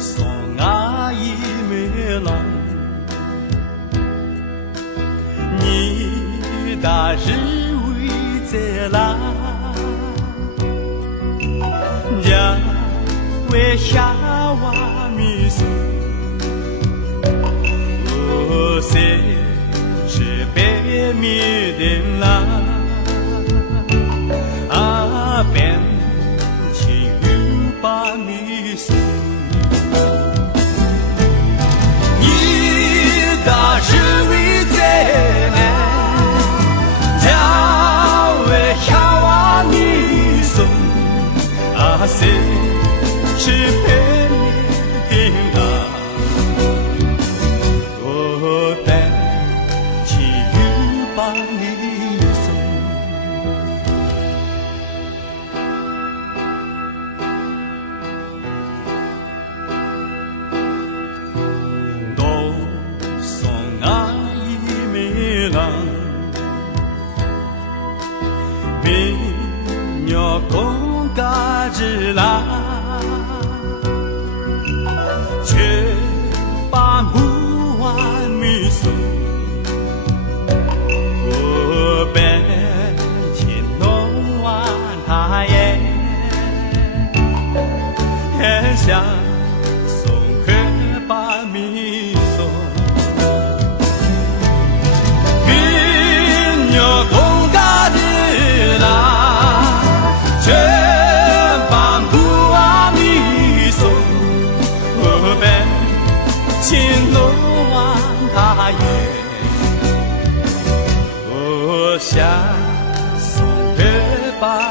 送阿姨没郎，你大日为在啦，家为下娃米送，我谁是白米的啦，啊边情有把米送。大日为在南，家为下娃米送，啊谁是陪你的啦？我伴起有把米送。都送阿姨没郎，别鸟公嘎子啦，却把木碗米送，我本天弄完他耶，天下送客把米送。公家的啦，全把不阿米送，我本情浓完他也，我想送给把。